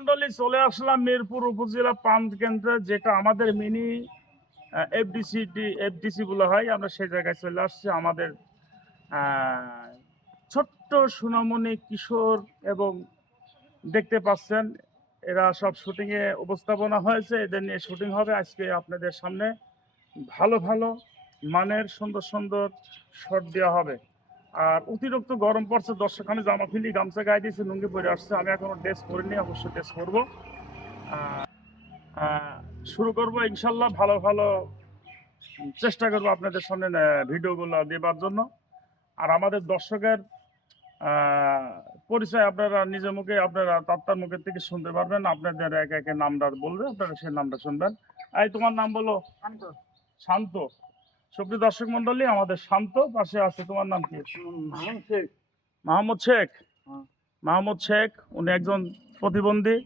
মন্ডলী চলে আসলাম মিরপুর উপজেলা পান কেন্দ্রে, যেটা আমাদের মিনি এফডিসি বলা হয়। আমরা সেই জায়গায় চলে আসছি। আমাদের ছোট্ট সোনামণি কিশোর এবং দেখতে পাচ্ছেন এরা সব শুটিংয়ে উপস্থাপনা হয়েছে, এদের নিয়ে শুটিং হবে আজকে আপনাদের সামনে। ভালো ভালো মানের সুন্দর সুন্দর শট দেওয়া হবে। আর অতিরিক্ত গরম পড়ছে, দর্শক আমি জামা খুলি গামছা গায়ে দিয়েছি, লুঙ্গি পরে আসছে। আমি এখনো ড্রেস পরিনি, অবশ্যই ড্রেস করবো। শুরু করবো ইনশাল্লাহ। ভালো ভালো চেষ্টা করবো আপনাদের সামনে ভিডিওগুলো দেবার জন্য। আর আমাদের দর্শকের পরিচয় আপনারা নিজের মুখে, আপনারা তার মুখের থেকে শুনতে পারবেন। আপনাদের একে একে নামটা বলবে, আপনারা সেই নামটা শুনবেন। এই তোমার নাম বলো। শান্ত। শান্ত। সুপ্রিয় দর্শক মন্ডলী, আমাদের শান্ত পাশে আছে। তোমার নাম কি? মাহমুদ শেখ। মাহমুদ শেখ। মাহমুদ শেখ উনি একজন প্রতিবন্ধী।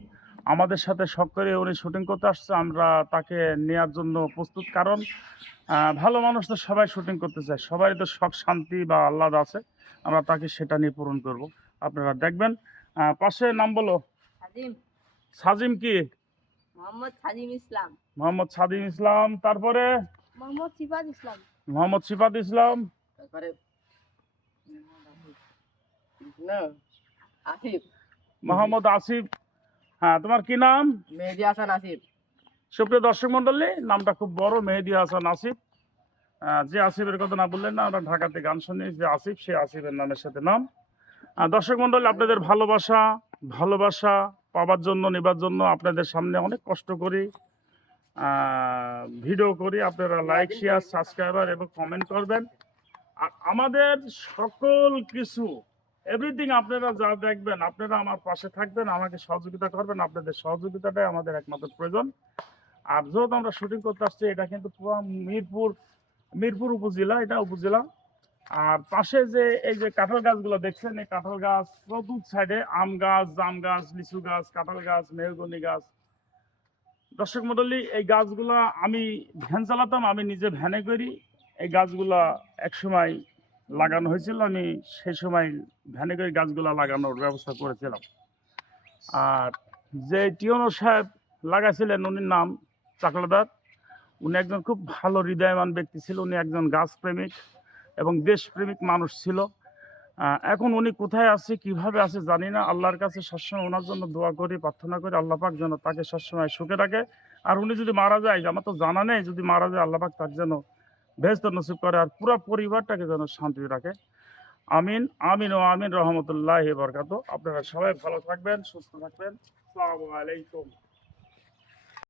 আমাদের সাথে শখ করে উনি শুটিং করতে আসছে। আমরা তাকে নেওয়ার জন্য প্রস্তুত, কারণ ভালো মানুষ তো সবাই শুটিং করতে চায়, সবারই তো শখ শান্তি বা আহ্লাদ আছে। আমরা তাকে সেটা নিয়ে পূরণ করব, আপনারা দেখবেন। পাশে নাম বলো। সাজিম। সাজিম কি? মোহাম্মদ সাজিম ইসলাম। মোহাম্মদ সাজিম ইসলাম। তারপরে মোহাম্মদ সিফাত ইসলাম। মোহাম্মদ সিফাত ইসলাম। তারপরে না আসিফ। মোহাম্মদ আসিফ। হ্যাঁ, তোমার কি নাম? মেহেদি হাসান আসিফ। সুপ্রিয় দর্শক মন্ডলী, নামটা খুব বড়, মেহেদি হাসান আসিফ। যে আসিফের কথা না বললেন না, আমরা ঢাকাতে গান শুনি, যে আসিফ, সে আসিফের নামের সাথে নাম। দর্শক মন্ডলী, আপনাদের ভালোবাসা ভালোবাসা পাবার জন্য, নেবার জন্য আপনাদের সামনে অনেক কষ্ট করি, ভিডিও করি। আপনারা লাইক, শেয়ার, সাবস্ক্রাইবার এবং কমেন্ট করবেন। আর আমাদের সকল কিছু এভরিথিং আপনারা যা দেখবেন, আপনারা আমার পাশে থাকবেন, আমাকে সহযোগিতা করবেন। আপনাদের সহযোগিতাটাই আমাদের একমাত্র প্রয়োজন। আর যেহেতু আমরা শুটিং করতে আসছি, এটা কিন্তু পুরো মিরপুর উপজেলা, এটা উপজেলা। আর পাশে যে এই যে কাঁঠাল গাছগুলো দেখছেন, এই কাঁঠাল গাছ চতুর্থ সাইডে আম গাছ, জাম গাছ, লিচু গাছ, কাঁঠাল গাছ, মেহগনি গাছ। দর্শক মণ্ডলী, এই গাছগুলা আমি ভ্যান চালাতাম, আমি নিজে ভ্যানে করি। এই গাছগুলা একসময় লাগানো হয়েছিল, আমি সেই সময় ভ্যানে করে গাছগুলা লাগানোর ব্যবস্থা করেছিলাম। আর যে টিওনো সাহেব লাগাইছিলেন, উনির নাম চাকলাদার। উনি একজন খুব ভালো হৃদয়মান ব্যক্তি ছিল। উনি একজন গাছপ্রেমিক এবং দেশপ্রেমিক মানুষ ছিল। এখন উনি কোথায় আছে, কিভাবে আছে জানি না। আল্লাহর কাছে সবসময় ওনার জন্য দোয়া করি, প্রার্থনা করি, আল্লাহ পাক যেন তাকে সবসময় সুখে রাখে। আর উনি যদি মারা যায়, আমার তো জানা নেই, যদি মারা যায় আল্লাহ পাক তাকে যেন বেহেশত নসিব করে, আর পুরো পরিবারটাকে যেন শান্তি রাখে। আমিন আমিন ও আমিন, রহমতুল্লাহি বরকাত। আপনারা সবাই ভালো থাকবেন, সুস্থ থাকবেন। আসসালামু আলাইকুম।